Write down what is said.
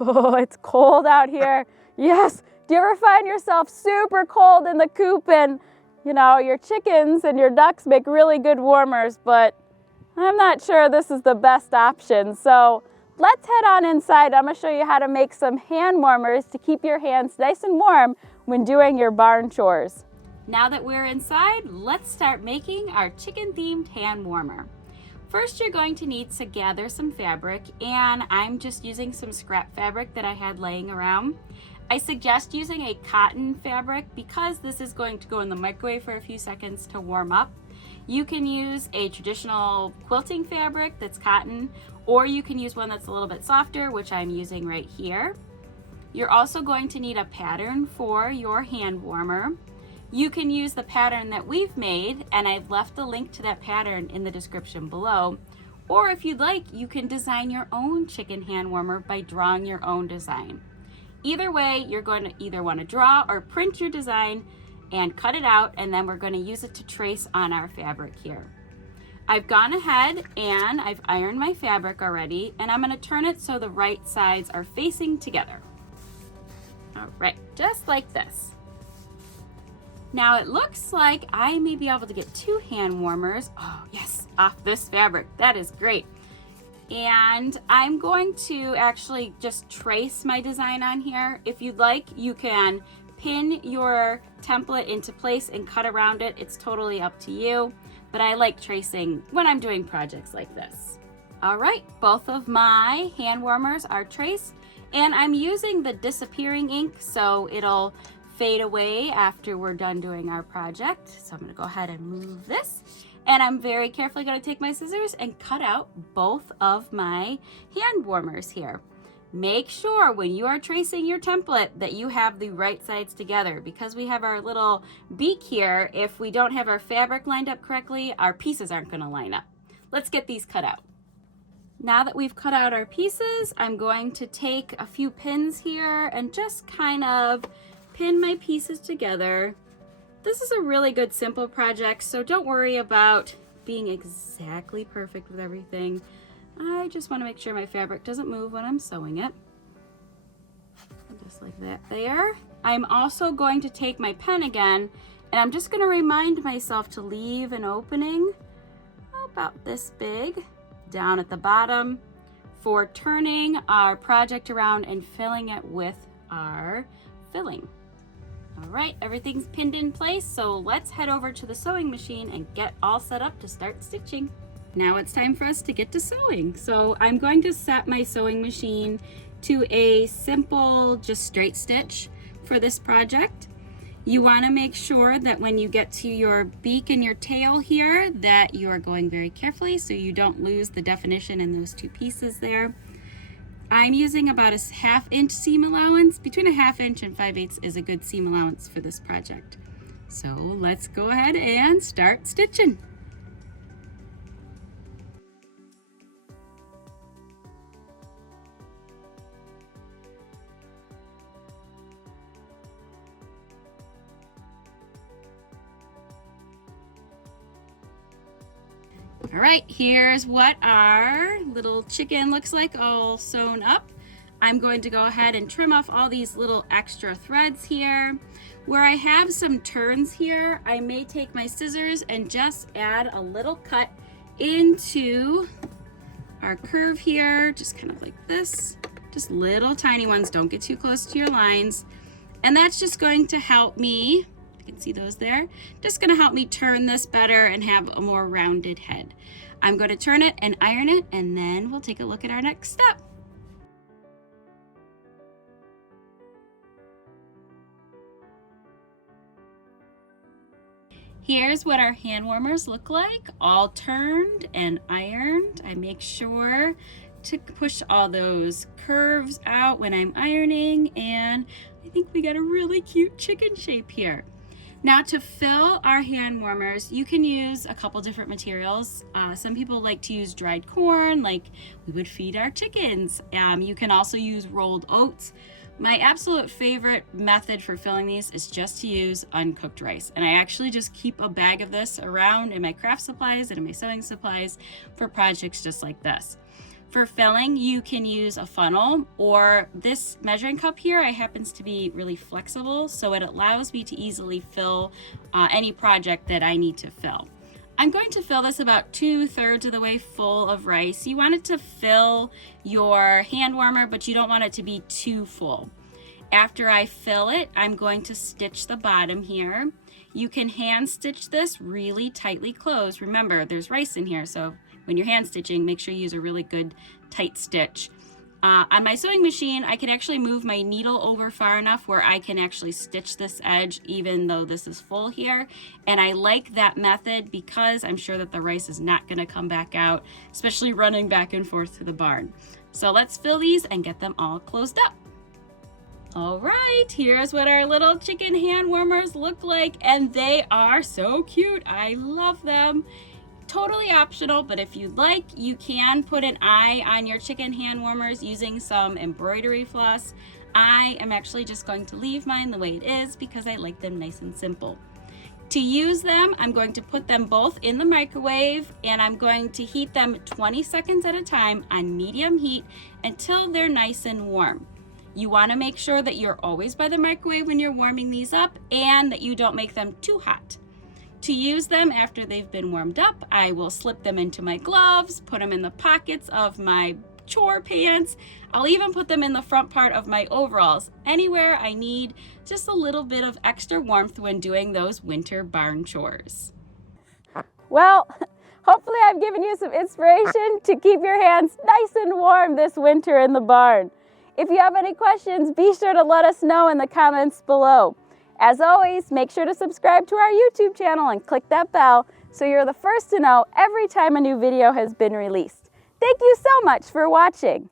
Oh, it's cold out here. Yes. Do you ever find yourself super cold in the coop and, you know, your chickens and your ducks make really good warmers, but I'm not sure this is the best option. So let's head on inside. I'm going to show you how to make some hand warmers to keep your hands nice and warm when doing your barn chores. Now that we're inside, let's start making our chicken-themed hand warmer. First, you're going to need to gather some fabric, and I'm just using some scrap fabric that I had laying around. I suggest using a cotton fabric because this is going to go in the microwave for a few seconds to warm up. You can use a traditional quilting fabric that's cotton, or you can use one that's a little bit softer, which I'm using right here. You're also going to need a pattern for your hand warmer. You can use the pattern that we've made, and I've left a link to that pattern in the description below. Or if you'd like, you can design your own chicken hand warmer by drawing your own design. Either way, you're going to either want to draw or print your design and cut it out, and then we're going to use it to trace on our fabric here. I've gone ahead and I've ironed my fabric already, and I'm going to turn it so the right sides are facing together. All right, just like this. Now it looks like I may be able to get 2 hand warmers. Oh yes, off this fabric. That is great. And I'm going to actually just trace my design on here. If you'd like, you can pin your template into place and cut around it. It's totally up to you, but I like tracing when I'm doing projects like this. All right, both of my hand warmers are traced, and I'm using the disappearing ink so it'll fade away after we're done doing our project. So I'm going to go ahead and move this, and I'm very carefully going to take my scissors and cut out both of my hand warmers here. Make sure when you are tracing your template that you have the right sides together, because we have our little beak here. If we don't have our fabric lined up correctly, our pieces aren't going to line up. Let's get these cut out. Now that we've cut out our pieces, I'm going to take a few pins here and just kind of pin my pieces together. This is a really good simple project, so don't worry about being exactly perfect with everything. I just want to make sure my fabric doesn't move when I'm sewing it. Just like that there. I'm also going to take my pen again, and I'm just going to remind myself to leave an opening about this big down at the bottom for turning our project around and filling it with our filling. All right, everything's pinned in place, so let's head over to the sewing machine and get all set up to start stitching. Now it's time for us to get to sewing. So I'm going to set my sewing machine to a simple, just straight stitch for this project. You want to make sure that when you get to your beak and your tail here that you are going very carefully so you don't lose the definition in those 2 pieces there. I'm using about a 1/2 inch seam allowance. Between a 1/2 inch and 5/8 is a good seam allowance for this project. So let's go ahead and start stitching. All right, here's what our little chicken looks like all sewn up. I'm going to go ahead and trim off all these little extra threads here. Where I have some turns here, I may take my scissors and just add a little cut into our curve here, just kind of like this. Just little tiny ones, don't get too close to your lines. And that's just going to help me, you can see those there, just gonna help me turn this better and have a more rounded head. I'm going to turn it and iron it, and then we'll take a look at our next step. Here's what our hand warmers look like, all turned and ironed. I make sure to push all those curves out when I'm ironing, and I think we got a really cute chicken shape here. Now to fill our hand warmers, you can use a couple different materials. Some people like to use dried corn, like we would feed our chickens. You can also use rolled oats. My absolute favorite method for filling these is just to use uncooked rice. And I actually just keep a bag of this around in my craft supplies and in my sewing supplies for projects just like this. For filling, you can use a funnel, or this measuring cup here happens to be really flexible, so it allows me to easily fill any project that I need to fill. I'm going to fill this about 2/3 of the way full of rice. You want it to fill your hand warmer, but you don't want it to be too full. After I fill it, I'm going to stitch the bottom here. You can hand stitch this really tightly closed. Remember, there's rice in here, so when you're hand stitching, make sure you use a really good tight stitch. On my sewing machine, I can actually move my needle over far enough where I can actually stitch this edge even though this is full here. And I like that method because I'm sure that the rice is not going to come back out, especially running back and forth to the barn. So let's fill these and get them all closed up. All right, here's what our little chicken hand warmers look like, and they are so cute. I love them. Totally optional, but if you'd like, you can put an eye on your chicken hand warmers using some embroidery floss. I am actually just going to leave mine the way it is because I like them nice and simple. To use them, I'm going to put them both in the microwave, and I'm going to heat them 20 seconds at a time on medium heat until they're nice and warm. You want to make sure that you're always by the microwave when you're warming these up and that you don't make them too hot. To use them after they've been warmed up, I will slip them into my gloves, put them in the pockets of my chore pants. I'll even put them in the front part of my overalls, anywhere I need just a little bit of extra warmth when doing those winter barn chores. Well, hopefully I've given you some inspiration to keep your hands nice and warm this winter in the barn. If you have any questions, be sure to let us know in the comments below. As always, make sure to subscribe to our YouTube channel and click that bell so you're the first to know every time a new video has been released. Thank you so much for watching.